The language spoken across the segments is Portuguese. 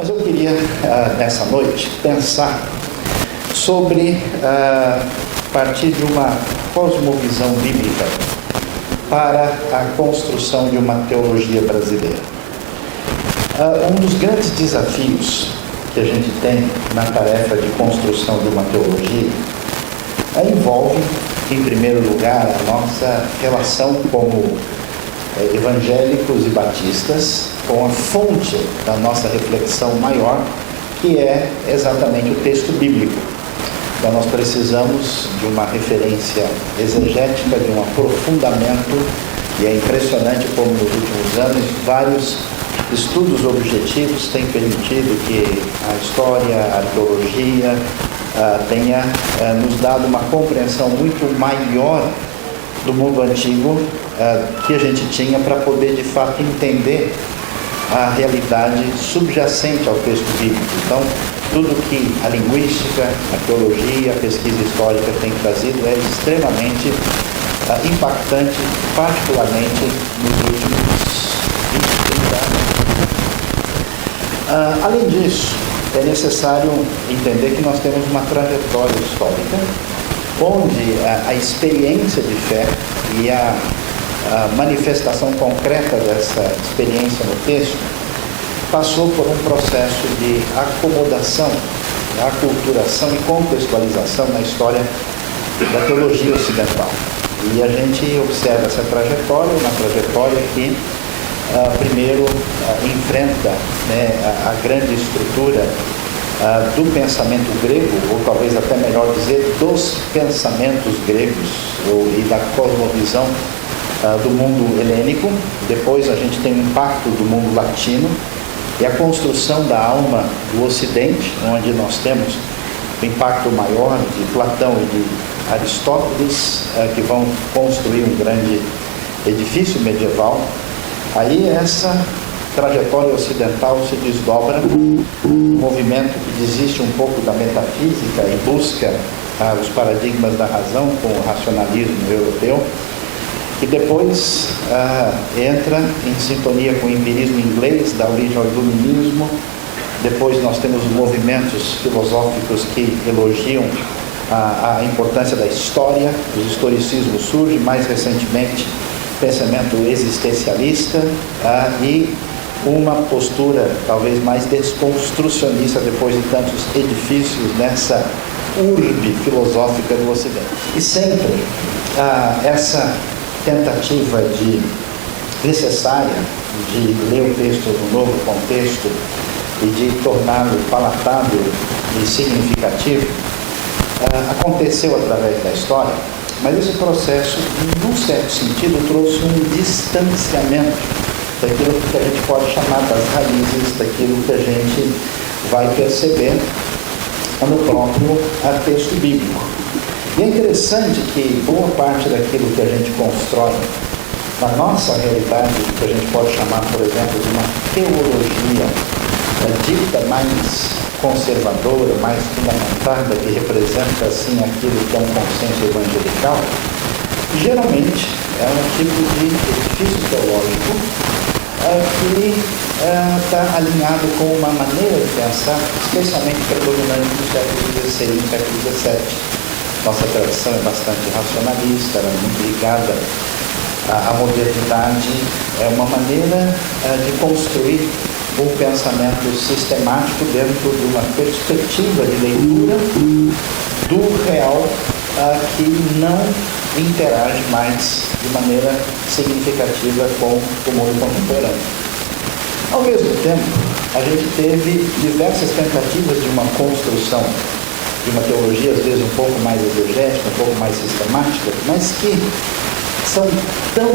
Mas eu queria, nessa noite, pensar sobre partir de uma cosmovisão bíblica para a construção de uma teologia brasileira. Um dos grandes desafios que a gente tem na tarefa de construção de uma teologia envolve, em primeiro lugar, a nossa relação como evangélicos e batistas com a fonte da nossa reflexão maior, que é exatamente o texto bíblico. Então nós precisamos de uma referência exegética, de um aprofundamento, e é impressionante como nos últimos anos vários estudos objetivos têm permitido que a história, a arqueologia tenha nos dado uma compreensão muito maior do mundo antigo que a gente tinha para poder de fato entender a realidade subjacente ao texto bíblico. Então, tudo que a linguística, a teologia, a pesquisa histórica tem trazido é extremamente impactante, particularmente nos últimos 20, 30 anos. Além disso, é necessário entender que nós temos uma trajetória histórica onde a experiência de fé e a manifestação concreta dessa experiência no texto passou por um processo de acomodação, aculturação e contextualização na história da teologia ocidental. E a gente observa essa trajetória, uma trajetória que primeiro enfrenta a grande estrutura do pensamento grego, ou talvez até melhor dizer, dos pensamentos gregos e da cosmovisão do mundo helênico. Depois a gente tem o impacto do mundo latino e a construção da alma do Ocidente, onde nós temos o impacto maior de Platão e de Aristóteles, que vão construir um grande edifício medieval. Aí essa trajetória ocidental se desdobra um movimento que desiste um pouco da metafísica e busca os paradigmas da razão com o racionalismo europeu, e depois entra em sintonia com o empirismo inglês, dá origem ao iluminismo. Depois nós temos movimentos filosóficos que elogiam a importância da história, o historicismo surge, mais recentemente pensamento existencialista e uma postura talvez mais desconstrucionista depois de tantos edifícios nessa urbe filosófica do Ocidente. E sempre essa tentativa necessária de ler o texto no novo contexto e de torná-lo palatável e significativo aconteceu através da história, mas esse processo, num certo sentido, trouxe um distanciamento daquilo que a gente pode chamar das raízes, daquilo que a gente vai perceber no próprio texto bíblico. E é interessante que boa parte daquilo que a gente constrói na nossa realidade, que a gente pode chamar, por exemplo, de uma teologia dita mais conservadora, mais fundamentada, que representa assim aquilo que é um consenso evangelical, geralmente é um tipo de edifício teológico que está alinhado com uma maneira de pensar especialmente predominante no século XVI e no século XVII. Nossa tradição é bastante racionalista, ela é muito ligada à modernidade, é uma maneira de construir um pensamento sistemático dentro de uma perspectiva de leitura do real que não interage mais de maneira significativa com o mundo contemporâneo. Ao mesmo tempo, a gente teve diversas tentativas de uma construção de uma teologia, às vezes um pouco mais exegética, um pouco mais sistemática, mas que são tão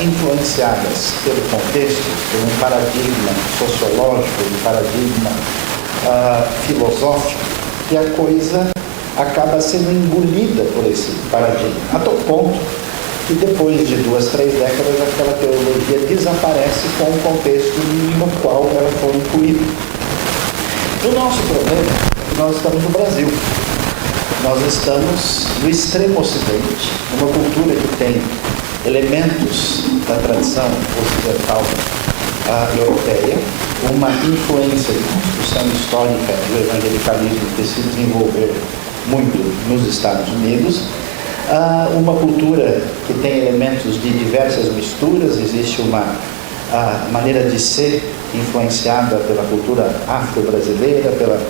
influenciadas pelo contexto, por um paradigma sociológico, um paradigma filosófico, que a coisa acaba sendo engolida por esse paradigma, a tal ponto que depois de 2, 3 décadas aquela teologia desaparece com o contexto no qual ela foi incluída. O nosso problema é que nós estamos no Brasil. Nós estamos no extremo ocidente, numa cultura que tem elementos da tradição ocidental europeia, uma influência de construção histórica do evangelicalismo que se desenvolveu muito nos Estados Unidos, uma cultura que tem elementos de diversas misturas. Existe uma maneira de ser influenciada pela cultura afro-brasileira, pela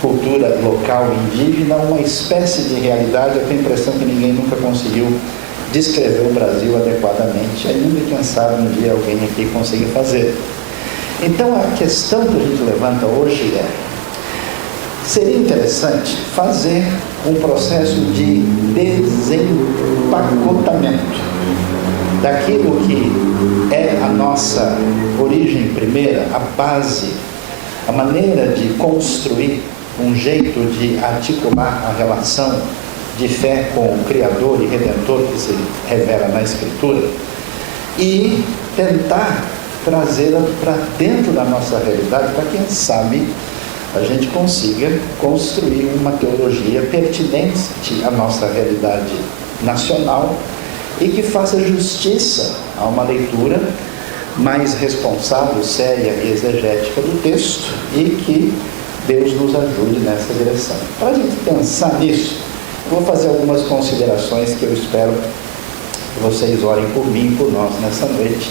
cultura local indígena, uma espécie de realidade. Eu tenho a impressão que ninguém nunca conseguiu descrever o Brasil adequadamente, ainda quem sabe um dia alguém aqui consiga fazer. Então a questão que a gente levanta hoje seria interessante fazer um processo de desempacotamento daquilo que é a nossa origem primeira, a base, a maneira de construir um jeito de articular a relação de fé com o Criador e Redentor que se revela na Escritura, e tentar trazê-la para dentro da nossa realidade, para quem sabe a gente consiga construir uma teologia pertinente à nossa realidade nacional e que faça justiça a uma leitura mais responsável, séria e exegética do texto, e que Deus nos ajude nessa direção. Para a gente pensar nisso, vou fazer algumas considerações que eu espero que vocês orem por mim e por nós nessa noite,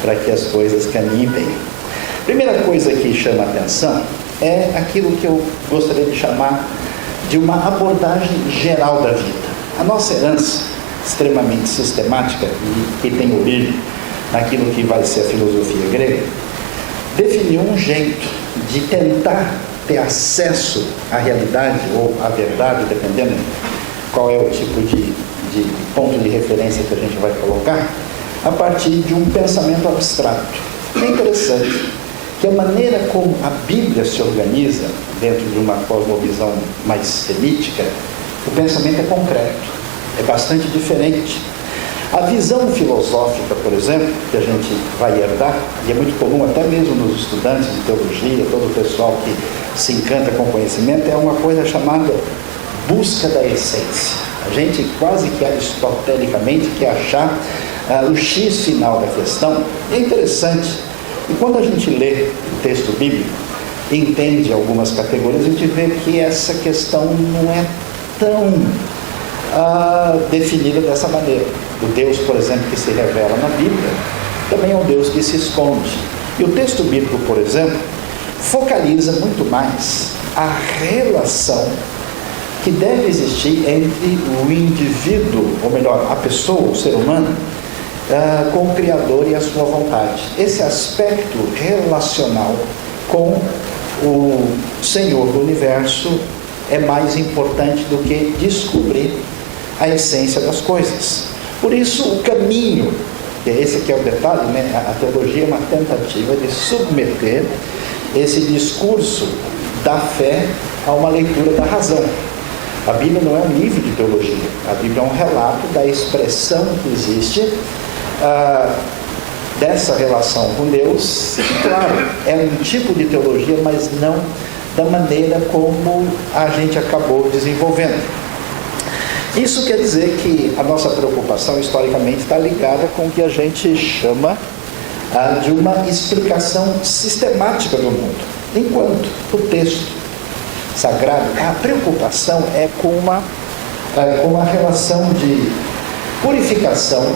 para que as coisas caminhem bem. Primeira coisa que chama a atenção é aquilo que eu gostaria de chamar de uma abordagem geral da vida. A nossa herança, extremamente sistemática e que tem origem naquilo que vai ser a filosofia grega, definiu um jeito de tentar ter acesso à realidade ou à verdade, dependendo qual é o tipo de ponto de referência que a gente vai colocar, a partir de um pensamento abstrato. É interessante que a maneira como a Bíblia se organiza dentro de uma cosmovisão mais semítica, o pensamento é concreto, é bastante diferente. A visão filosófica, por exemplo, que a gente vai herdar, e é muito comum até mesmo nos estudantes de teologia, todo o pessoal que se encanta com conhecimento, é uma coisa chamada busca da essência. A gente quase que aristotelicamente quer achar o X final da questão. É interessante. E quando a gente lê o texto bíblico, entende algumas categorias, a gente vê que essa questão não é tão definida dessa maneira. O Deus, por exemplo, que se revela na Bíblia, também é um Deus que se esconde. E o texto bíblico, por exemplo, focaliza muito mais a relação que deve existir entre o indivíduo, ou melhor, a pessoa, o ser humano, com o Criador e a sua vontade. Esse aspecto relacional com o Senhor do Universo é mais importante do que descobrir a essência das coisas. Por isso, o caminho, esse aqui é o detalhe, né? A teologia é uma tentativa de submeter esse discurso da fé a uma leitura da razão. A Bíblia não é um livro de teologia, a Bíblia é um relato da expressão que existe dessa relação com Deus. Claro, é um tipo de teologia, mas não da maneira como a gente acabou desenvolvendo. Isso quer dizer que a nossa preocupação historicamente está ligada com o que a gente chama de uma explicação sistemática do mundo, enquanto o texto sagrado, a preocupação é com uma relação de purificação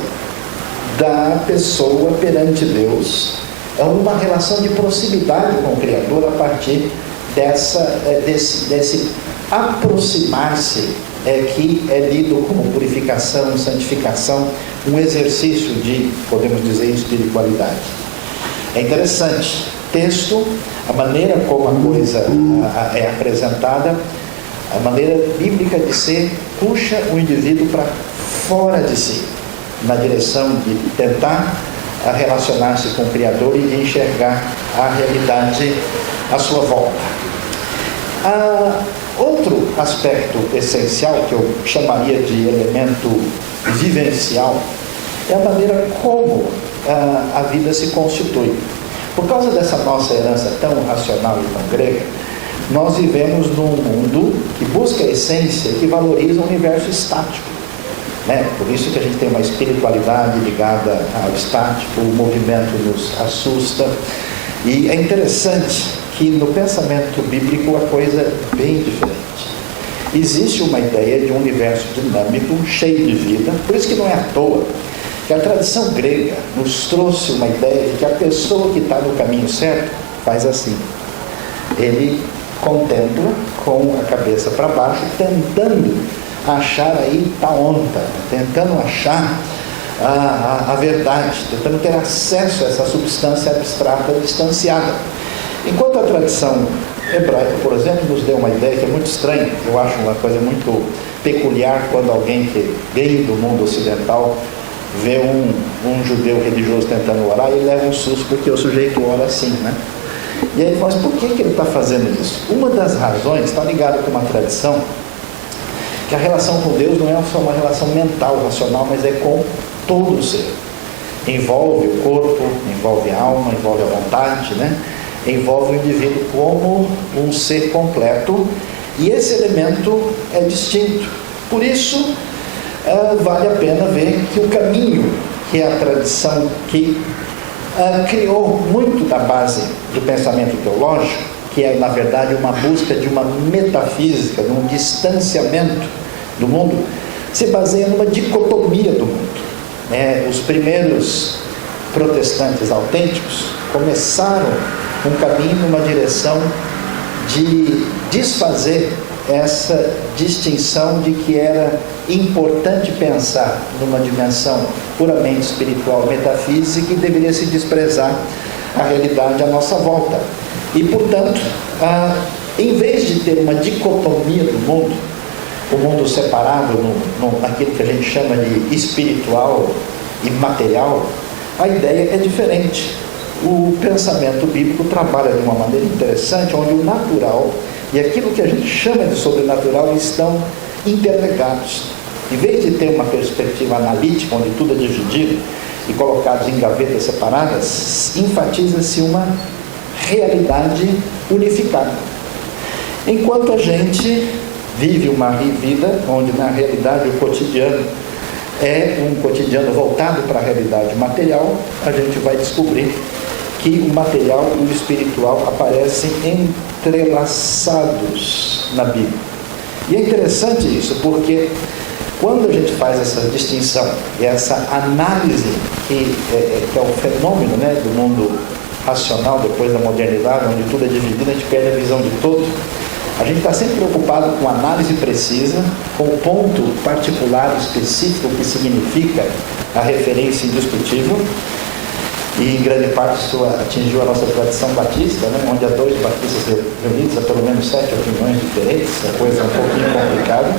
da pessoa perante Deus, é uma relação de proximidade com o Criador a partir desse aproximar-se que é lido como purificação, santificação, um exercício de, podemos dizer, espiritualidade. É interessante, texto, a maneira como a coisa é apresentada, a maneira bíblica de ser, puxa o indivíduo para fora de si, na direção de tentar relacionar-se com o Criador e de enxergar a realidade à sua volta. Outro aspecto essencial, que eu chamaria de elemento vivencial, é a maneira como a vida se constitui. Por causa dessa nossa herança tão racional e tão grega, nós vivemos num mundo que busca a essência, que valoriza o universo estático. né? Por isso que a gente tem uma espiritualidade ligada ao estático, o movimento nos assusta. E é interessante que no pensamento bíblico a coisa é bem diferente. Existe uma ideia de um universo dinâmico, cheio de vida, por isso que não é à toa que a tradição grega nos trouxe uma ideia de que a pessoa que está no caminho certo faz assim. Ele contempla com a cabeça para baixo, tentando achar aí Taonta, tentando achar a verdade, tentando ter acesso a essa substância abstrata distanciada. Enquanto a tradição hebraica, por exemplo, nos deu uma ideia que é muito estranha, eu acho uma coisa muito peculiar quando alguém que vem do mundo ocidental vê um judeu religioso tentando orar e leva um susto porque o sujeito ora assim, né? E aí ele fala, mas por que ele está fazendo isso? Uma das razões está ligada com uma tradição que a relação com Deus não é só uma relação mental, racional, mas é com todo o ser. Envolve o corpo, envolve a alma, envolve a vontade, né? Envolve o indivíduo como um ser completo, e esse elemento é distinto. Por isso, vale a pena ver que o caminho, que é a tradição que criou muito da base do pensamento teológico, que é, na verdade, uma busca de uma metafísica, de um distanciamento do mundo, se baseia numa dicotomia do mundo. Os primeiros protestantes autênticos começaram um caminho numa direção de desfazer essa distinção de que era importante pensar numa dimensão puramente espiritual, metafísica, e deveria se desprezar a realidade à nossa volta. E, portanto, em vez de ter uma dicotomia do mundo, o mundo separado naquilo que a gente chama de espiritual e material, a ideia é diferente. O pensamento bíblico trabalha de uma maneira interessante, onde o natural e aquilo que a gente chama de sobrenatural estão interligados. Em vez de ter uma perspectiva analítica, onde tudo é dividido e colocado em gavetas separadas, enfatiza-se uma realidade unificada. Enquanto a gente vive uma vida onde, na realidade, o cotidiano é um cotidiano voltado para a realidade material, a gente vai descobrir que o material e o espiritual aparecem entrelaçados na Bíblia. E é interessante isso, porque quando a gente faz essa distinção e essa análise que é o fenômeno, né, do mundo racional depois da modernidade, onde tudo é dividido, a gente perde a visão de todo. A gente está sempre preocupado com análise precisa, com o ponto particular, específico, que significa a referência indiscutível. E em grande parte isso atingiu a nossa tradição batista, né? Onde há 2 batistas reunidos, há pelo menos 7 opiniões diferentes, a coisa é um pouquinho complicada.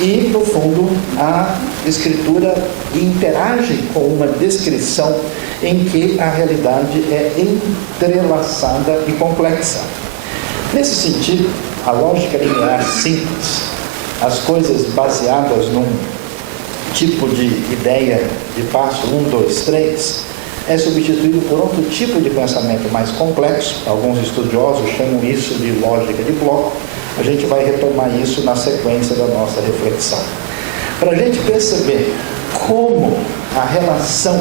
E, no fundo, a Escritura interage com uma descrição em que a realidade é entrelaçada e complexa. Nesse sentido, a lógica linear simples, as coisas baseadas num tipo de ideia de passo 1, 2, 3, é substituído por outro tipo de pensamento mais complexo. Alguns estudiosos chamam isso de lógica de bloco. A gente vai retomar isso na sequência da nossa reflexão. Para a gente perceber como a relação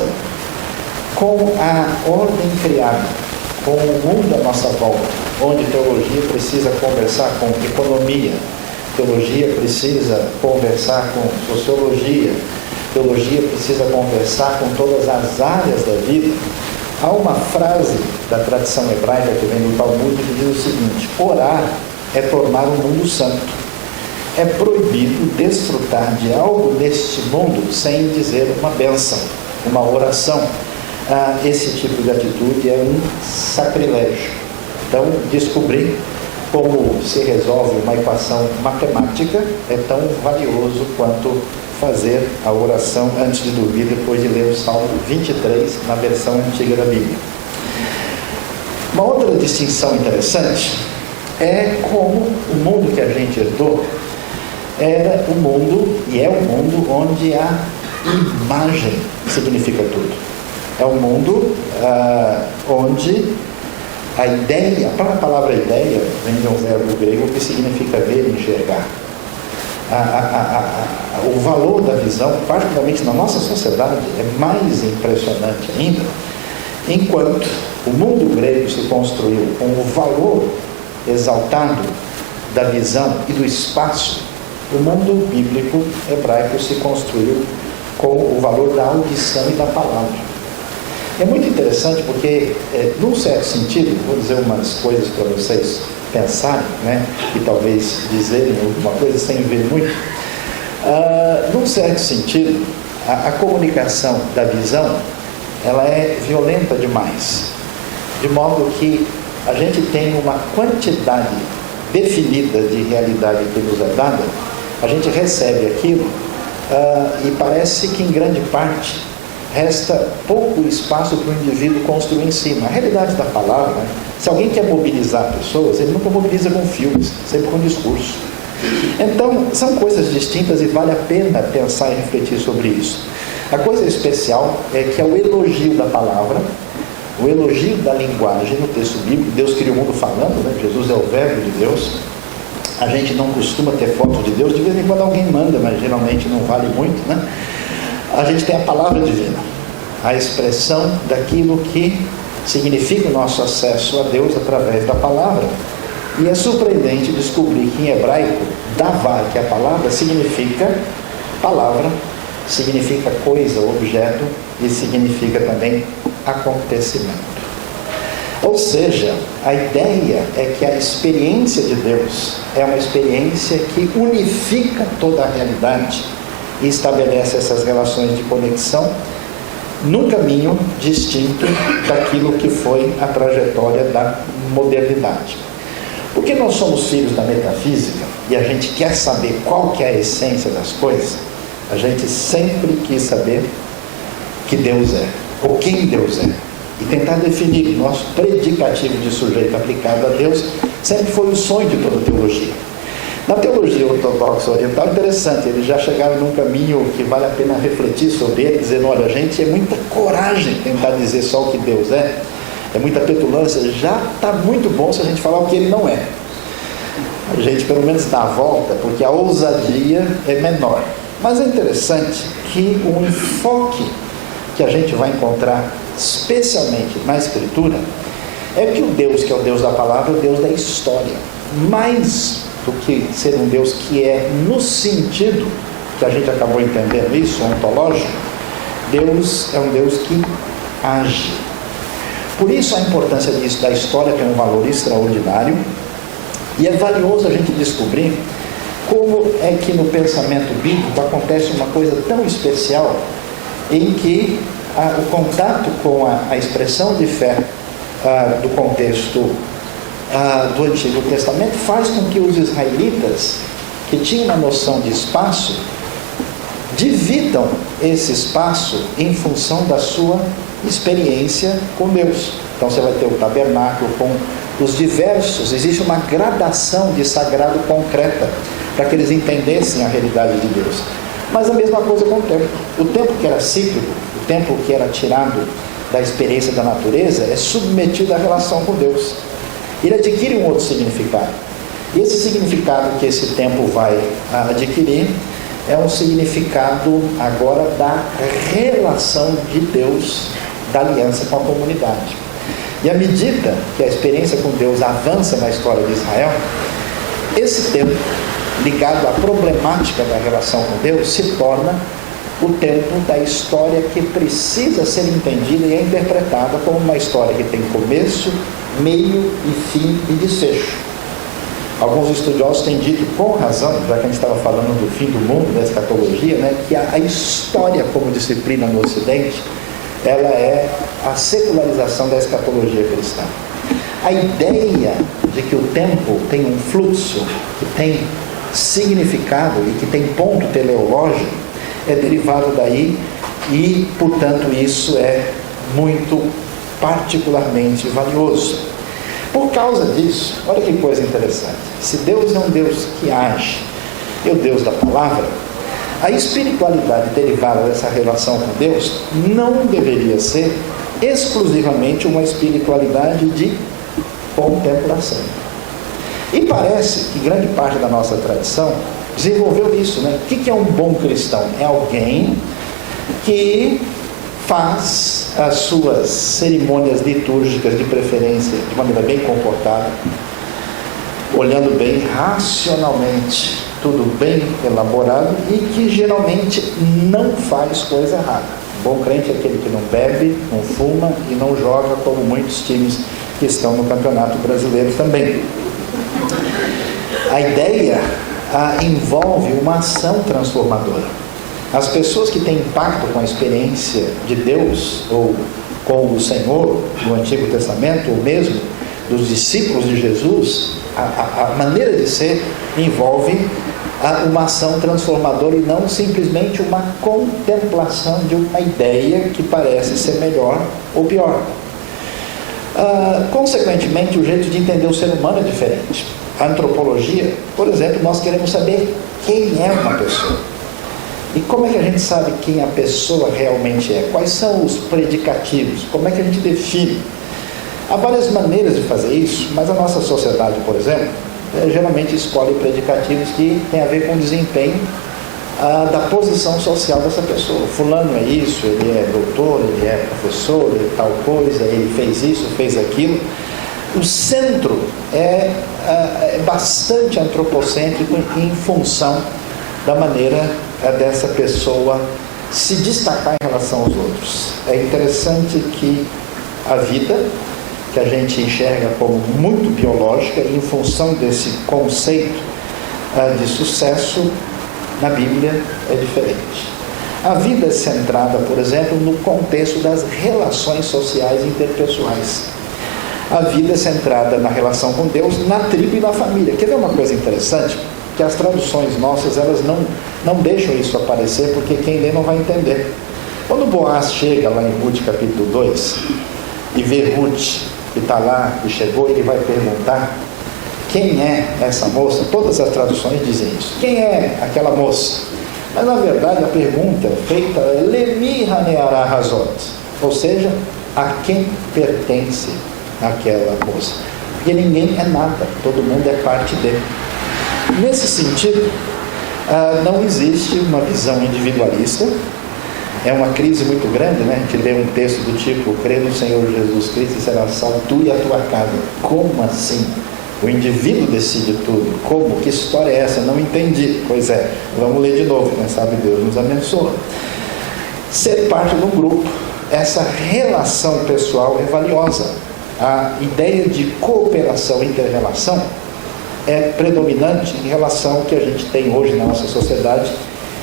com a ordem criada, com o mundo à nossa volta, onde teologia precisa conversar com economia, teologia precisa conversar com sociologia, teologia precisa conversar com todas as áreas da vida. Há uma frase da tradição hebraica que vem do Talmud que diz o seguinte: orar é tornar o mundo santo. É proibido desfrutar de algo neste mundo sem dizer uma bênção, uma oração. Esse tipo de atitude é um sacrilégio. Então, descobrir como se resolve uma equação matemática é tão valioso quanto fazer a oração antes de dormir, depois de ler o Salmo 23, na versão antiga da Bíblia. Uma outra distinção interessante é como o mundo que a gente herdou era o mundo, e é o mundo, onde a imagem significa tudo. É um mundo onde a ideia, a própria palavra ideia, vem de um verbo grego que significa ver e enxergar. o valor da visão, particularmente na nossa sociedade, é mais impressionante ainda, enquanto o mundo grego se construiu com o valor exaltado da visão e do espaço, o mundo bíblico hebraico se construiu com o valor da audição e da palavra. É muito interessante porque, num certo sentido, vou dizer umas coisas para vocês pensarem, né, e talvez dizerem alguma coisa sem ver muito. Num certo sentido, a comunicação da visão, ela é violenta demais, de modo que a gente tem uma quantidade definida de realidade que nos é dada, a gente recebe aquilo e parece que em grande parte resta pouco espaço para o indivíduo construir em cima. A realidade da palavra, né? Se alguém quer mobilizar pessoas, ele nunca mobiliza com filmes, sempre com discurso. Então, são coisas distintas e vale a pena pensar e refletir sobre isso. A coisa especial é que é o elogio da palavra, o elogio da linguagem no texto bíblico. Deus criou o mundo falando, né? Jesus é o verbo de Deus. A gente não costuma ter foto de Deus, de vez em quando alguém manda, mas geralmente não vale muito, né? A gente tem a palavra divina, a expressão daquilo que significa o nosso acesso a Deus através da palavra. E é surpreendente descobrir que em hebraico, davá, que é a palavra, significa palavra, significa coisa, objeto, e significa também acontecimento. Ou seja, a ideia é que a experiência de Deus é uma experiência que unifica toda a realidade e estabelece essas relações de conexão num caminho distinto daquilo que foi a trajetória da modernidade. Porque nós somos filhos da metafísica e a gente quer saber qual que é a essência das coisas, a gente sempre quis saber que Deus é, ou quem Deus é, e tentar definir o nosso predicativo de sujeito aplicado a Deus sempre foi o sonho de toda teologia. Na teologia ortodoxa oriental, interessante, eles já chegaram num caminho que vale a pena refletir sobre ele, dizendo, olha, gente, é muita coragem tentar dizer só o que Deus é muita petulância, já está muito bom se a gente falar o que ele não é. A gente pelo menos dá a volta, porque a ousadia é menor. Mas é interessante que o enfoque que a gente vai encontrar, especialmente na Escritura, é que o Deus, que é o Deus da palavra, é o Deus da história. Mais do que ser um Deus que é no sentido que a gente acabou entendendo isso, ontológico, Deus é um Deus que age. Por isso a importância disso, da história, que é um valor extraordinário, e é valioso a gente descobrir como é que no pensamento bíblico acontece uma coisa tão especial, em que o contato com a expressão de fé do contexto do Antigo Testamento faz com que os israelitas, que tinham uma noção de espaço, dividam esse espaço em função da sua experiência com Deus. Então você vai ter o tabernáculo com os diversos, existe uma gradação de sagrado concreta para que eles entendessem a realidade de Deus. Mas a mesma coisa com o tempo. O tempo que era cíclico, o tempo que era tirado da experiência da natureza, é submetido à relação com Deus. Ele adquire um outro significado. E esse significado que esse tempo vai adquirir é um significado agora da relação de Deus, da aliança com a comunidade. E à medida que a experiência com Deus avança na história de Israel, esse tempo, ligado à problemática da relação com Deus, se torna o tempo da história que precisa ser entendida e é interpretada como uma história que tem começo, meio e fim e desfecho. Alguns estudiosos têm dito, com razão, já que a gente estava falando do fim do mundo, da escatologia, né, que a história como disciplina no Ocidente, ela é a secularização da escatologia cristã. A ideia de que o tempo tem um fluxo, que tem significado e que tem ponto teleológico, é derivado daí e, portanto, isso é muito particularmente valioso. Por causa disso, olha que coisa interessante, se Deus é um Deus que age, é o Deus da palavra, a espiritualidade derivada dessa relação com Deus não deveria ser exclusivamente uma espiritualidade de contemplação. E parece que grande parte da nossa tradição desenvolveu isso, né? O que é um bom cristão? É alguém que faz as suas cerimônias litúrgicas, de preferência, de maneira bem comportada, olhando bem racionalmente, tudo bem elaborado, e que geralmente não faz coisa errada. Bom crente é aquele que não bebe, não fuma e não joga como muitos times que estão no Campeonato Brasileiro também. A ideia envolve uma ação transformadora. As pessoas que têm impacto com a experiência de Deus, ou com o Senhor no Antigo Testamento, ou mesmo dos discípulos de Jesus, a maneira de ser envolve uma ação transformadora e não simplesmente uma contemplação de uma ideia que parece ser melhor ou pior. Consequentemente, o jeito de entender o ser humano é diferente. A antropologia, por exemplo, nós queremos saber quem é uma pessoa. E como é que a gente sabe quem a pessoa realmente é? Quais são os predicativos? Como é que a gente define? Há várias maneiras de fazer isso, mas a nossa sociedade, por exemplo, geralmente escolhe predicativos que têm a ver com o desempenho da posição social dessa pessoa. Fulano é isso, ele é doutor, ele é professor, ele é tal coisa, ele fez isso, fez aquilo. O centro é bastante antropocêntrico em função da maneira dessa pessoa se destacar em relação aos outros. É interessante que a vida, que a gente enxerga como muito biológica, e em função desse conceito de sucesso, na Bíblia é diferente. A vida é centrada, por exemplo, no contexto das relações sociais interpessoais. A vida é centrada na relação com Deus, na tribo e na família. Quer ver uma coisa interessante? Que as traduções nossas, elas não deixam isso aparecer, porque quem lê não vai entender. Quando Boaz chega lá em Ruth capítulo 2 e vê Ruth que está lá e chegou, ele vai perguntar quem é essa moça. Todas as traduções dizem isso. Quem é aquela moça? Mas na verdade a pergunta feita é Lemi Haneara Hazot, ou seja, a quem pertence aquela moça? Porque ninguém é nada, todo mundo é parte dele. Nesse sentido, não existe uma visão individualista. É uma crise muito grande, né? A gente lê um texto do tipo: crê no Senhor Jesus Cristo e será salvo tu e a tua casa. Como assim? O indivíduo decide tudo. Como? Que história é essa? Não entendi. Pois é, vamos ler de novo, quem sabe Deus nos abençoa. Ser parte de um grupo, essa relação pessoal é valiosa. A ideia de cooperação, inter-relação, é predominante em relação ao que a gente tem hoje na nossa sociedade,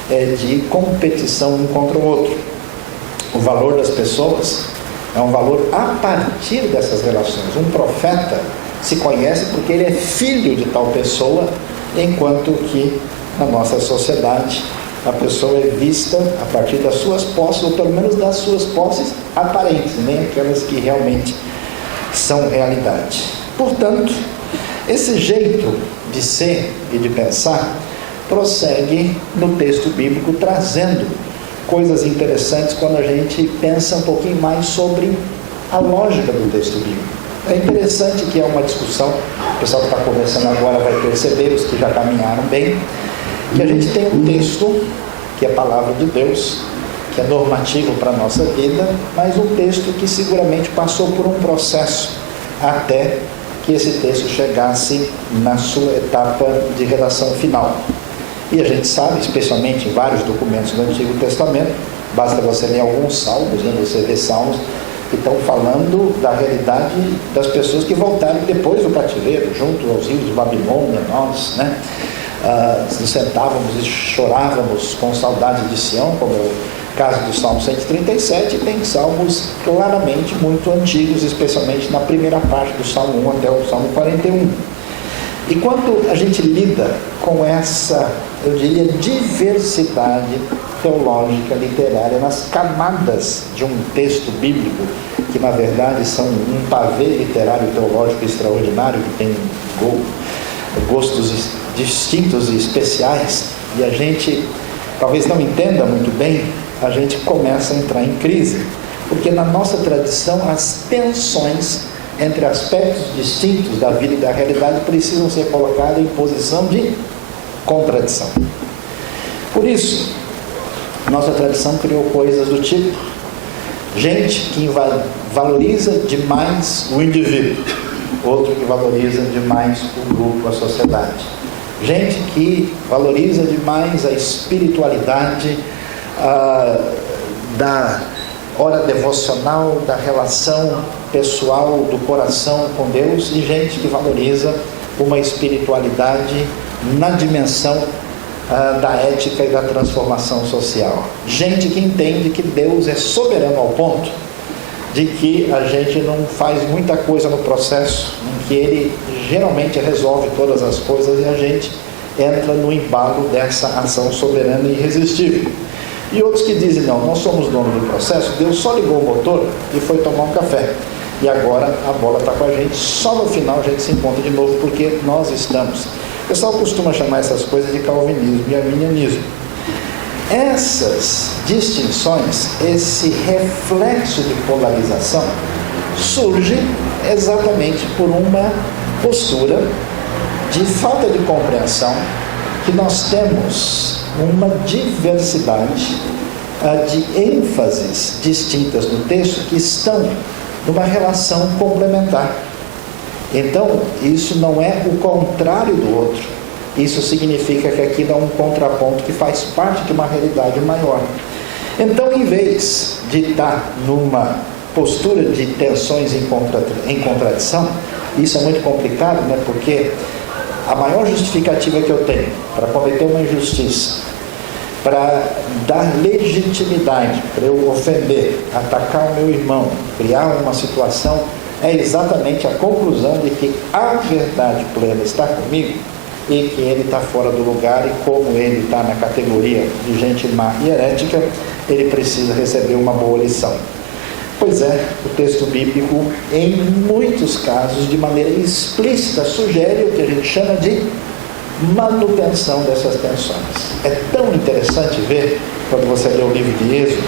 de competição um contra o outro. O valor das pessoas é um valor a partir dessas relações. Um profeta se conhece porque ele é filho de tal pessoa, enquanto que na nossa sociedade a pessoa é vista a partir das suas posses, ou pelo menos das suas posses aparentes, nem aquelas que realmente são realidade. Portanto, esse jeito de ser e de pensar prossegue no texto bíblico, trazendo coisas interessantes quando a gente pensa um pouquinho mais sobre a lógica do texto bíblico. É interessante que é uma discussão, o pessoal que está conversando agora vai perceber, os que já caminharam bem, que a gente tem um texto que é a palavra de Deus, que é normativo para a nossa vida, mas um texto que seguramente passou por um processo até que esse texto chegasse na sua etapa de redação final. E a gente sabe, especialmente em vários documentos do Antigo Testamento, basta você ler alguns salmos, né? Você vê salmos que estão falando da realidade das pessoas que voltaram depois do cativeiro, junto aos rios de Babilônia. Nós, né, nos sentávamos e chorávamos com saudade de Sião, como é o caso do Salmo 137, e tem salmos claramente muito antigos, especialmente na primeira parte do Salmo 1 até o Salmo 41. E quando a gente lida com essa, eu diria, diversidade teológica, literária, nas camadas de um texto bíblico, que na verdade são um pavê literário teológico extraordinário, que tem gostos distintos e especiais, e a gente talvez não entenda muito bem, a gente começa a entrar em crise, porque na nossa tradição as tensões entre aspectos distintos da vida e da realidade precisam ser colocadas em posição de contradição. Por isso, nossa tradição criou coisas do tipo: gente que valoriza demais o indivíduo, outro que valoriza demais o grupo, a sociedade. Gente que valoriza demais a espiritualidade da hora devocional, da relação pessoal, do coração com Deus, e gente que valoriza uma espiritualidade na dimensão da ética e da transformação social. Gente que entende que Deus é soberano ao ponto de que a gente não faz muita coisa no processo, em que Ele geralmente resolve todas as coisas e a gente entra no embalo dessa ação soberana e irresistível. E outros que dizem: não, nós somos donos do processo, Deus só ligou o motor e foi tomar um café. E agora a bola está com a gente, só no final a gente se encontra de novo, porque nós estamos. O pessoal costuma chamar essas coisas de calvinismo e arminianismo. Essas distinções, esse reflexo de polarização, surge exatamente por uma postura de falta de compreensão que nós temos uma diversidade de ênfases distintas no texto que estão numa relação complementar. Então, isso não é o contrário do outro. Isso significa que aquilo é um contraponto que faz parte de uma realidade maior. Então, em vez de estar numa postura de tensões em contradição, isso é muito complicado, né? Porque a maior justificativa que eu tenho para cometer uma injustiça, para dar legitimidade, para eu ofender, atacar o meu irmão, criar uma situação, é exatamente a conclusão de que a verdade plena está comigo e que ele está fora do lugar, e como ele está na categoria de gente má e herética, ele precisa receber uma boa lição. Pois é, o texto bíblico, em muitos casos, de maneira explícita, sugere o que a gente chama de manutenção dessas tensões. É tão interessante ver, quando você lê o livro de Êxodo,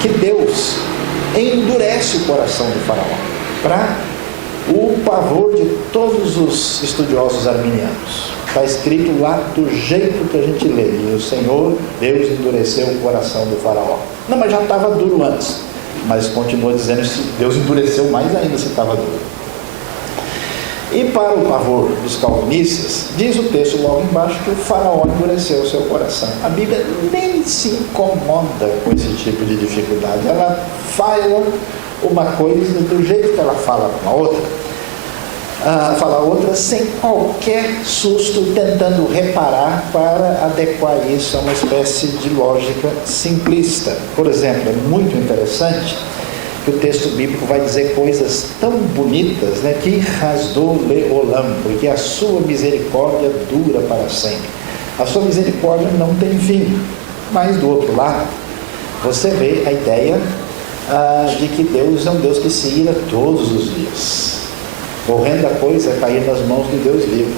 que Deus endurece o coração do faraó, para o pavor de todos os estudiosos arminianos. Está escrito lá do jeito que a gente lê: e o Senhor, Deus, endureceu o coração do faraó. Não, mas já estava duro antes. Mas continua dizendo que Deus endureceu mais ainda se estava duro. E para o pavor dos calvinistas, diz o texto logo embaixo que o faraó endureceu o seu coração. A Bíblia nem se incomoda com esse tipo de dificuldade. Ela fala uma coisa do jeito que ela fala uma outra, fala outra sem qualquer susto, tentando reparar para adequar isso a uma espécie de lógica simplista. Por exemplo, é muito interessante que o texto bíblico vai dizer coisas tão bonitas, né? Que rasdou leolam, porque a sua misericórdia dura para sempre. A sua misericórdia não tem fim. Mas do outro lado, você vê a ideia de que Deus é um Deus que se ira todos os dias. Horrenda coisa é cair nas mãos de Deus vivo.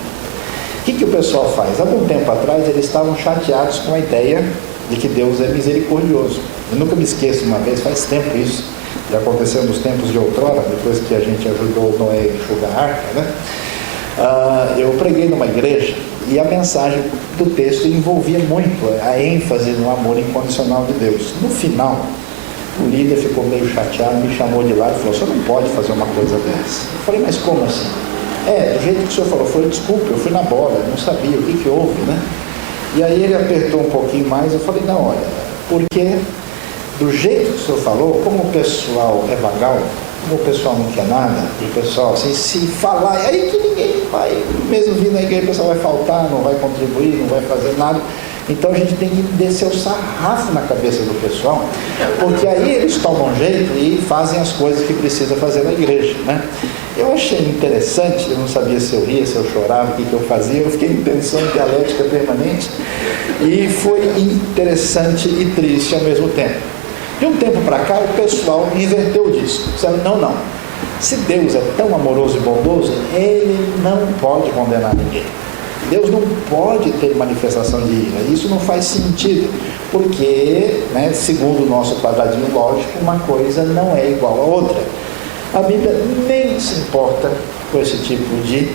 O que o pessoal faz? Algum tempo atrás eles estavam chateados com a ideia de que Deus é misericordioso. Eu nunca me esqueço, uma vez, faz tempo isso, já aconteceu nos tempos de outrora, depois que a gente ajudou Noé a enxugar a arca, né? Eu preguei numa igreja e a mensagem do texto envolvia muito a ênfase no amor incondicional de Deus. No final, o líder ficou meio chateado, me chamou de lado e falou: "Você não pode fazer uma coisa dessa." Eu falei: "Mas como assim?" Do jeito que o senhor falou. Foi: "Desculpa, eu fui na bola, eu não sabia o que houve, né?" E aí ele apertou um pouquinho mais. Eu falei: "Não, olha, porque do jeito que o senhor falou, como o pessoal é vagal, como o pessoal não quer nada, e o pessoal assim, se falar, aí que ninguém vai, mesmo vindo na igreja, o pessoal vai faltar, não vai contribuir, não vai fazer nada. Então a gente tem que descer o sarrafo na cabeça do pessoal, porque aí eles tomam jeito e fazem as coisas que precisa fazer na igreja, né?" Eu achei interessante, eu não sabia se eu ria, se eu chorava, o que eu fazia, eu fiquei em tensão dialética permanente, e foi interessante e triste ao mesmo tempo. De um tempo para cá, o pessoal inverteu disso. Disseram: não. Se Deus é tão amoroso e bondoso, Ele não pode condenar ninguém. Deus não pode ter manifestação de ira. Isso não faz sentido, porque, né, segundo o nosso quadradinho lógico, uma coisa não é igual a outra. A Bíblia nem se importa com esse tipo de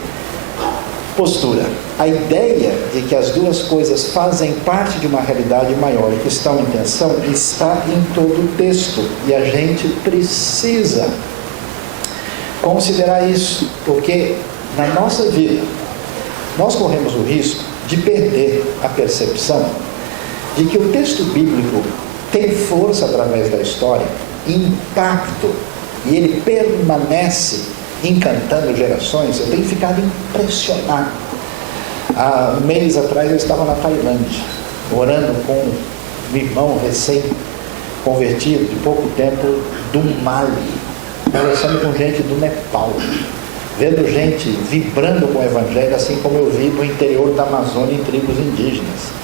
postura. A ideia de que as duas coisas fazem parte de uma realidade maior e que estão em tensão está em todo o texto. E a gente precisa considerar isso, porque na nossa vida nós corremos o risco de perder a percepção de que o texto bíblico tem força através da história, impacto, e ele permanece encantando gerações. Eu tenho ficado impressionado. Há um mês atrás eu estava na Tailândia, orando com um irmão recém-convertido, de pouco tempo, do Mali, conversando com gente do Nepal, vendo gente vibrando com o Evangelho, assim como eu vi no interior da Amazônia em tribos indígenas.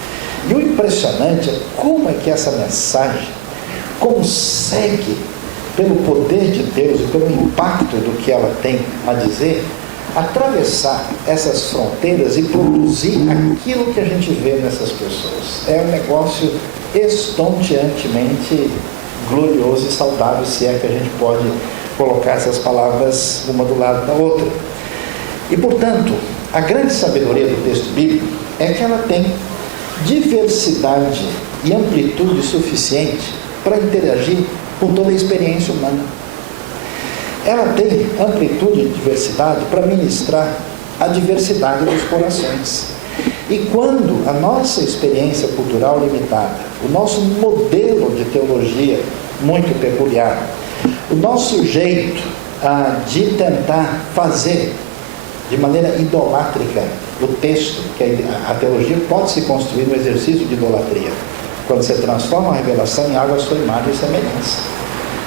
E o impressionante é como é que essa mensagem consegue, pelo poder de Deus e pelo impacto do que ela tem a dizer, atravessar essas fronteiras e produzir aquilo que a gente vê nessas pessoas. É um negócio estonteantemente glorioso e saudável, se é que a gente pode colocar essas palavras uma do lado da outra. E, portanto, a grande sabedoria do texto bíblico é que ela tem diversidade e amplitude suficiente para interagir com toda a experiência humana. Ela tem amplitude e diversidade para ministrar a diversidade dos corações. E quando a nossa experiência cultural limitada, o nosso modelo de teologia muito peculiar, o nosso jeito de tentar fazer de maneira idolátrica o texto, que a teologia pode se construir no exercício de idolatria, quando você transforma a revelação em algo à sua imagem e semelhança.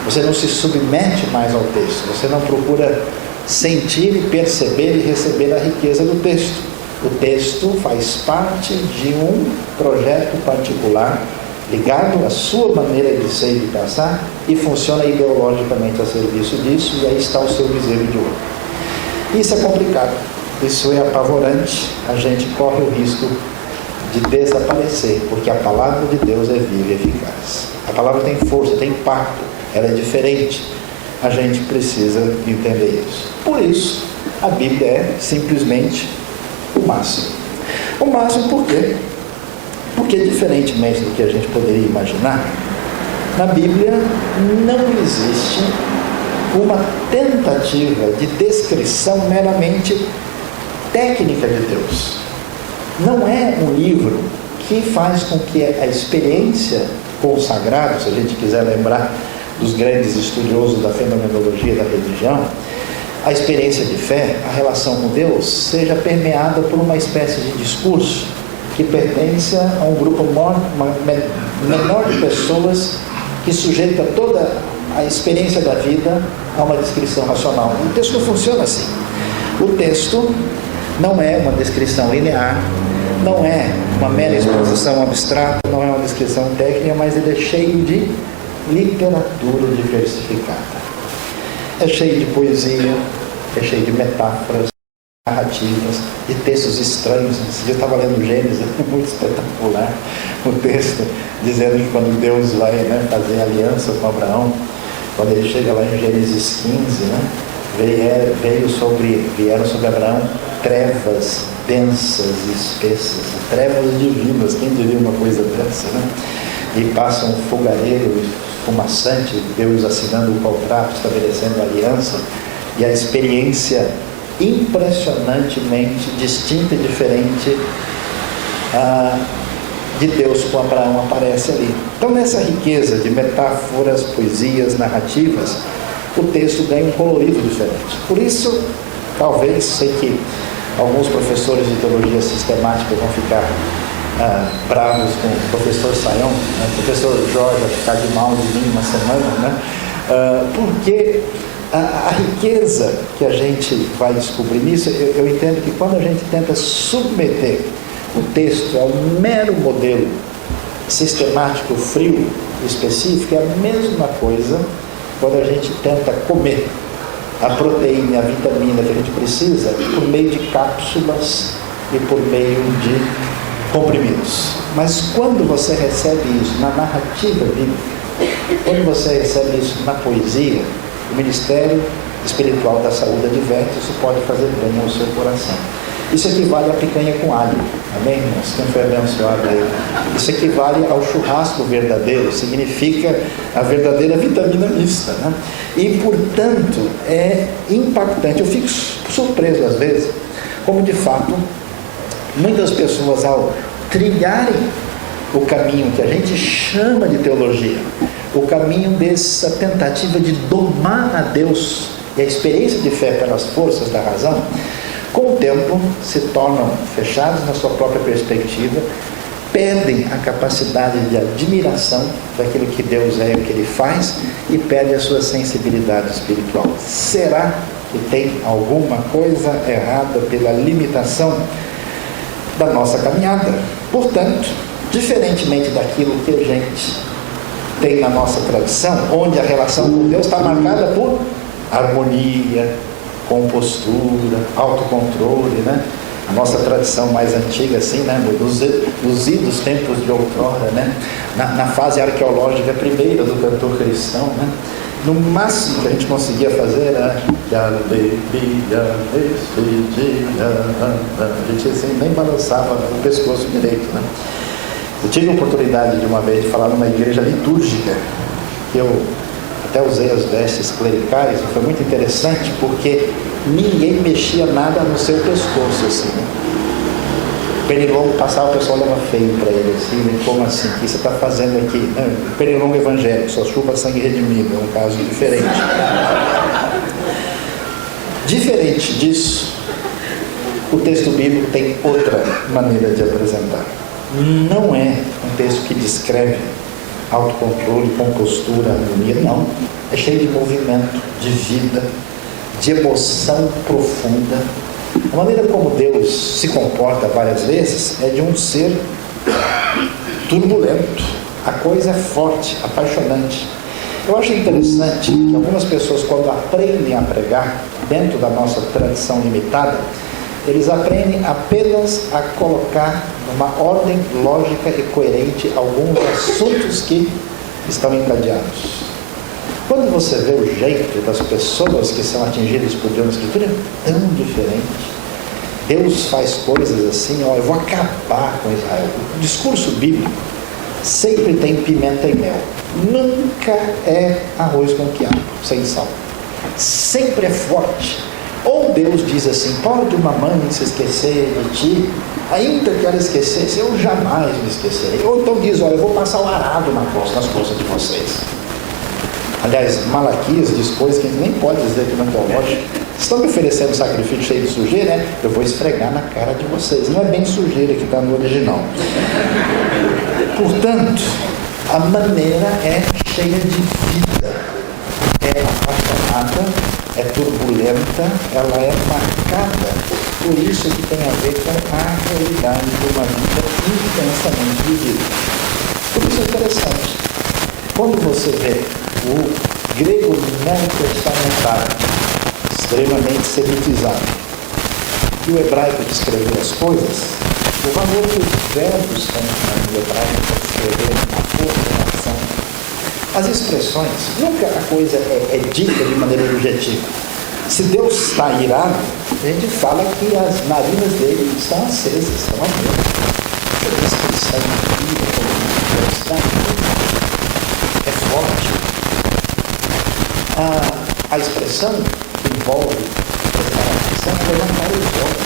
Você não se submete mais ao texto, você não procura sentir e perceber e receber a riqueza do texto. O texto faz parte de um projeto particular, ligado à sua maneira de ser e de pensar, e funciona ideologicamente a serviço disso, e aí está o seu bezerro de ouro. Isso é complicado, isso é apavorante, a gente corre o risco de desaparecer, porque a palavra de Deus é viva e eficaz. A palavra tem força, tem impacto, ela é diferente. A gente precisa entender isso. Por isso, a Bíblia é simplesmente o máximo. O máximo por quê? Porque, diferentemente do que a gente poderia imaginar, na Bíblia não existe uma tentativa de descrição meramente técnica de Deus. Não é um livro que faz com que a experiência com o sagrado, se a gente quiser lembrar dos grandes estudiosos da fenomenologia da religião, a experiência de fé, a relação com Deus, seja permeada por uma espécie de discurso que pertence a um grupo menor de pessoas que sujeita toda a experiência da vida a uma descrição racional. O texto não funciona assim. O texto não é uma descrição linear, não é uma mera exposição abstrata, não é uma descrição técnica, mas ele é cheio de literatura diversificada. É cheio de poesia, é cheio de metáforas, narrativas, de textos estranhos. Eu estava lendo Gênesis, muito espetacular, um texto dizendo que quando Deus vai fazer aliança com Abraão, quando ele chega lá em Gênesis 15, vieram sobre Abraão trevas densas e espessas, trevas divinas, quem diria uma coisa dessa, E passa um fogareiro fumaçante, Deus assinando o contrato, estabelecendo a aliança, e a experiência impressionantemente distinta e diferente de Deus com Abraão aparece ali. Então, nessa riqueza de metáforas, poesias, narrativas, o texto ganha um colorido diferente. Por isso, talvez, sei que alguns professores de teologia sistemática vão ficar bravos com o professor Sayão, o professor Jorge vai ficar de mal de mim uma semana, porque a riqueza que a gente vai descobrir nisso, eu entendo que quando a gente tenta submeter o texto a um mero modelo sistemático, frio, específico, é a mesma coisa quando a gente tenta comer a proteína, a vitamina que a gente precisa por meio de cápsulas e por meio de comprimidos. Mas quando você recebe isso na narrativa bíblica, quando você recebe isso na poesia, o Ministério Espiritual da Saúde adverte, isso pode fazer bem ao seu coração. Isso equivale à picanha com alho. Amém, irmãos? Quem foi abençoado aí? Isso equivale ao churrasco verdadeiro, significa a verdadeira vitamina mista, né? E, portanto, é impactante. Eu fico surpreso, às vezes, como, de fato, muitas pessoas, ao trilharem o caminho que a gente chama de teologia, o caminho dessa tentativa de domar a Deus e a experiência de fé pelas forças da razão, com o tempo se tornam fechados na sua própria perspectiva, perdem a capacidade de admiração daquilo que Deus é e o que Ele faz, e perdem a sua sensibilidade espiritual. Será que tem alguma coisa errada pela limitação da nossa caminhada? Portanto, diferentemente daquilo que a gente tem na nossa tradição, onde a relação com Deus está marcada por harmonia, compostura, autocontrole, né? A nossa tradição mais antiga, assim, né? Nos idos tempos de outrora, né? Na fase arqueológica primeira do cantor cristão, né? No máximo que a gente conseguia fazer era que alegria, a gente assim, nem balançava o pescoço direito, né? Eu tive a oportunidade de uma vez de falar numa igreja litúrgica, que eu até usei as vestes clericais, e foi muito interessante porque ninguém mexia nada no seu pescoço, assim, né? Pernilongo passava, o pessoal olhava feio para ele, assim, né? Como assim? O que você está fazendo aqui? Pernilongo evangélico, só chupa sangue redimido, é um caso diferente. Diferente disso, o texto bíblico tem outra maneira de apresentar. Não é um texto que descreve autocontrole, compostura, harmonia, não. É cheio de movimento, de vida, de emoção profunda. A maneira como Deus se comporta várias vezes é de um ser turbulento. A coisa é forte, apaixonante. Eu acho interessante que algumas pessoas, quando aprendem a pregar, dentro da nossa tradição limitada, eles aprendem apenas a colocar numa ordem lógica e coerente alguns assuntos que estão encadeados. Quando você vê o jeito das pessoas que são atingidas por Deus na Escritura, é tão diferente. Deus faz coisas assim, ó, eu vou acabar com Israel. O discurso bíblico sempre tem pimenta e mel. Nunca é arroz com quiabo, sem sal. Sempre é forte. Ou Deus diz assim, pode uma mãe se esquecer de ti, ainda que ela esquecesse, eu jamais me esquecerei. Ou então diz, olha, eu vou passar o arado nas costas de vocês. Aliás, Malaquias diz coisas que a gente nem pode dizer aqui na teológica. Estão me oferecendo sacrifício cheio de sujeira, né? Eu vou esfregar na cara de vocês. Não é bem sujeira que está no original. Portanto, a maneira é cheia de vida. É apaixonada, é turbulenta, ela é marcada por isso que tem a ver com a realidade de uma vida intensamente vivida. Por isso é interessante. Quando você vê o grego neotestamentário, extremamente semitizado, e o hebraico que escreveu as coisas, o valor que os verbos têm no hebraico para escrever a força da ação, as expressões, nunca a coisa é dita de maneira objetiva. Se Deus está irado, a gente fala que as narinas dele estão acesas, estão abertas. A descrição de vida, como Deus está é forte. A expressão que envolve essa ação é levantar os olhos.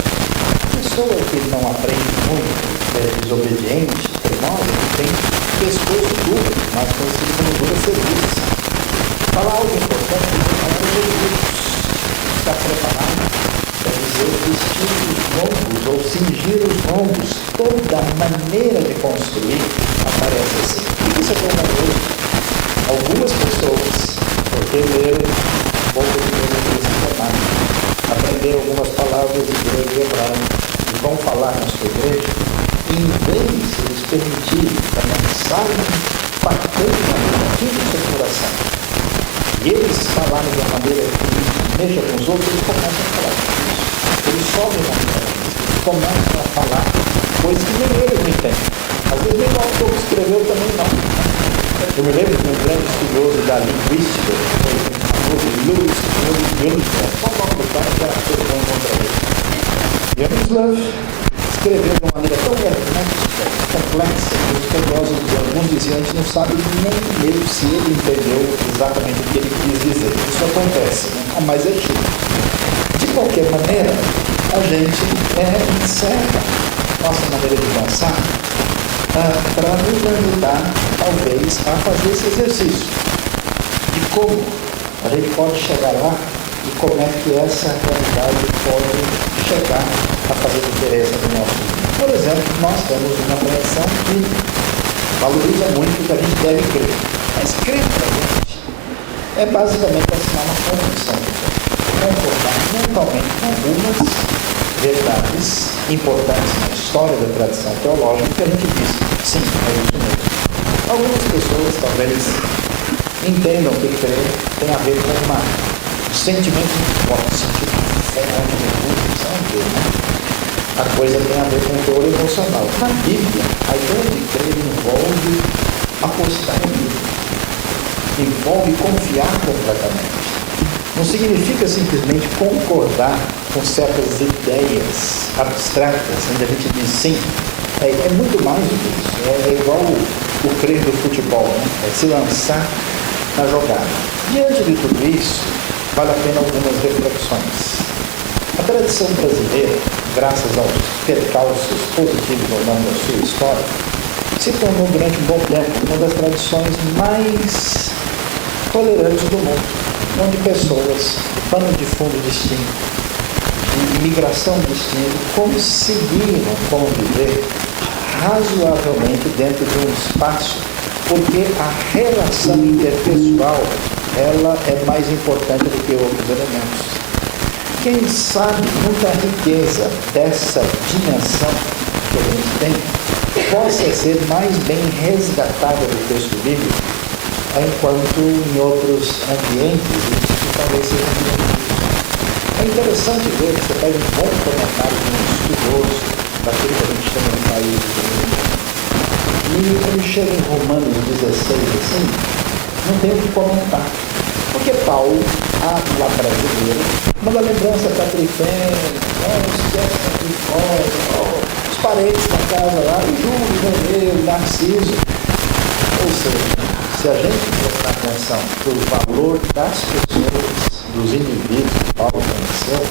A pessoa que não aprende muito, é desobediente, teimosa, tem pescoço duro, mas conhecido como dura serviço. Falar algo importante, falar de Jesus. Está preparado para dizer vestir os lombos ou cingir os lombos. Toda maneira de construir aparece assim. O que isso é verdadeiro? Algumas pessoas, porque leram um pouco de Deus, aprenderam algumas palavras de grego e hebraico e vão falar na sua igreja, e em vez de eles permitirem que a mensagem impactante na vida do seu coração, e eles falarem de uma maneira que mexa com os outros, eles começam a falar disso. Eles sobem na vida disso, eles começam a falar coisas que nem eles não entendem. Às vezes nem o autor que escreveu também não. Eu me lembro de um grande estudioso da linguística, o famoso Lewis Gunter. Qual o nome do cara que era todo mundo contra ele? James escreveu de uma maneira tão hermética, complexa, que os estudiosos, alguns diziam, a gente não sabe nem mesmo se ele entendeu exatamente o que ele quis dizer. Isso acontece, né? Mas é chique. De qualquer maneira, a gente encerra nossa maneira de pensar para nos ajudar, talvez, a fazer esse exercício de como a gente pode chegar lá e como é que essa realidade pode chegar a fazer diferença no nosso mundo. Por exemplo, nós temos uma tradição que valoriza muito o que a gente deve crer. Mas crer para a gente é basicamente assinar uma condição de fé. Concordar mentalmente com algumas verdades importantes na história da tradição teológica que a gente diz, sim, é isso mesmo. Algumas pessoas talvez entendam que crer tem a ver com um sentimento muito forte, sentimento de fé, onde mergulho, sabe? A coisa tem a ver com o teor emocional. Na Bíblia, a ideia de crer envolve apostar em Deus, envolve confiar completamente. Não significa simplesmente concordar com certas ideias abstratas, onde a gente diz sim. É muito mais do que isso. É igual o crer do futebol, né? É se lançar na jogada. Diante de tudo isso, vale a pena algumas reflexões. A tradição brasileira, graças aos percalços positivos ou não da sua história, se tornou durante um bom tempo uma das tradições mais tolerantes do mundo, onde pessoas de pano de fundo distinto, de imigração distinta, conseguiram conviver razoavelmente dentro de um espaço, porque a relação interpessoal ela é mais importante do que outros elementos. Quem sabe muita riqueza dessa dimensão que a gente tem possa ser mais bem resgatada do texto bíblico, enquanto em outros ambientes isso talvez seja muito. É interessante ver que você pega um bom comentário de um estudioso daquilo que a gente chama de país do mundo. E ele chega em Romanos 16, assim, não tem o que comentar. Porque Paulo, lá brasileiro, manda lembrança para Trifene, esquece a Trifone, os parentes da casa lá, Júlio, Romeu, Narciso. Ou seja, se a gente prestar atenção no valor das pessoas, dos indivíduos que Paulo conheceu,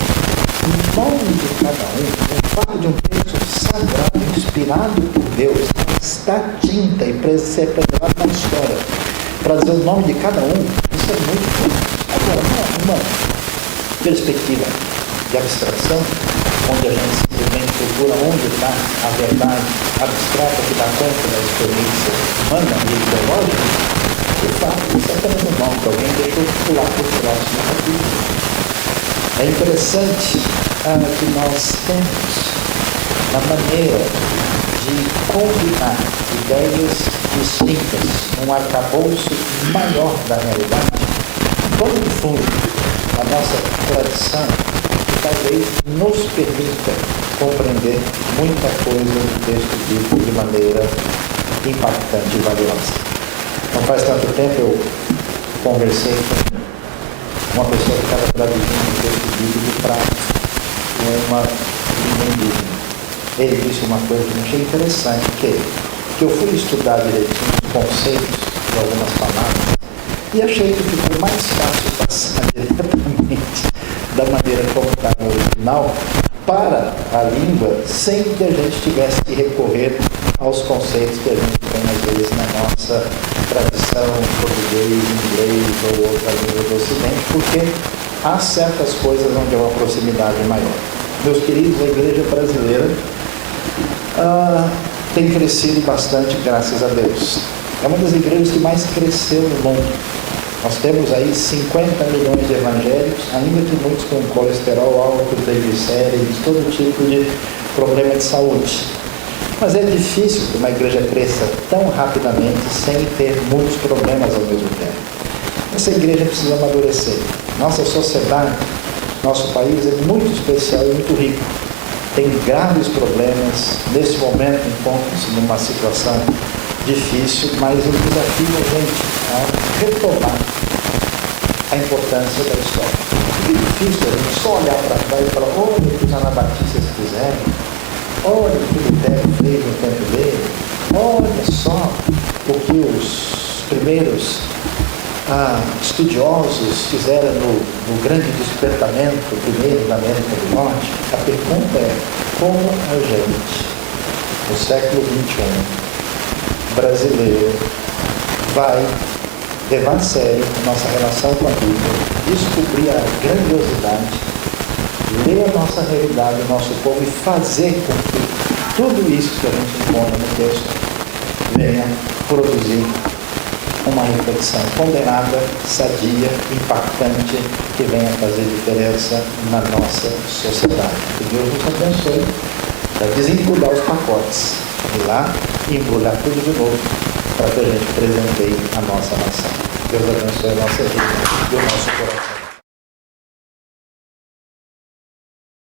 o nome de cada um, o fato de um texto sagrado, inspirado por Deus, está tinta e ser preservado na história, para dizer o nome de cada um, isso é muito importante. Agora, uma perspectiva de abstração, onde a gente simplesmente procura onde está a verdade abstrata que dá conta da experiência humana e ideológica, de fato, isso é apenas um nome que alguém deixou de pular para o próximo capítulo. É interessante que nós temos uma maneira de combinar ideias distintas num arcabouço maior da realidade, quando no fundo a nossa tradição talvez nos permita compreender muita coisa do texto bíblico de maneira impactante e valiosa. Não faz tanto tempo eu conversei com uma pessoa que estava traduzindo o texto bíblico para uma língua indígena. Ele disse uma coisa que eu achei interessante, que eu fui estudar direitinho os conceitos de algumas palavras e achei que ficou mais fácil passar diretamente da maneira como está no original para a língua, sem que a gente tivesse que recorrer aos conceitos que a gente tem às vezes na nossa tradição, português, inglês ou outra língua do Ocidente, porque há certas coisas onde há uma proximidade maior. Meus queridos, a igreja brasileira tem crescido bastante, graças a Deus. É uma das igrejas que mais cresceu no mundo. Nós temos aí 50 milhões de evangélicos, ainda que muitos com colesterol alto, triglicéridos, todo tipo de problema de saúde. Mas é difícil que uma igreja cresça tão rapidamente sem ter muitos problemas ao mesmo tempo. Essa igreja precisa amadurecer. Nossa sociedade, nosso país é muito especial e muito rico. Tem graves problemas, nesse momento encontra-se numa situação difícil, mas o desafio é a gente retomar a importância da história. É difícil a gente só olhar para trás e falar, olha o que os anabatistas fizeram. Moisés, olha o que Lutero fez no tempo dele, olha só o que os primeiros estudiosos fizeram no grande despertamento primeiro na América do Norte. A pergunta é, como a gente, no século XXI, brasileiro, vai levar a sério a nossa relação com a Bíblia, descobrir a grandiosidade, ler a nossa realidade, o nosso povo e fazer com que tudo isso que a gente encontra no texto venha produzir uma reflexão ponderada, sadia, impactante, que venha fazer diferença na nossa sociedade. Que Deus nos abençoe para desembrulhar os pacotes, ir lá e embrulhar tudo de novo, para que a gente presenteie a nossa nação. Deus abençoe a nossa vida e o nosso coração.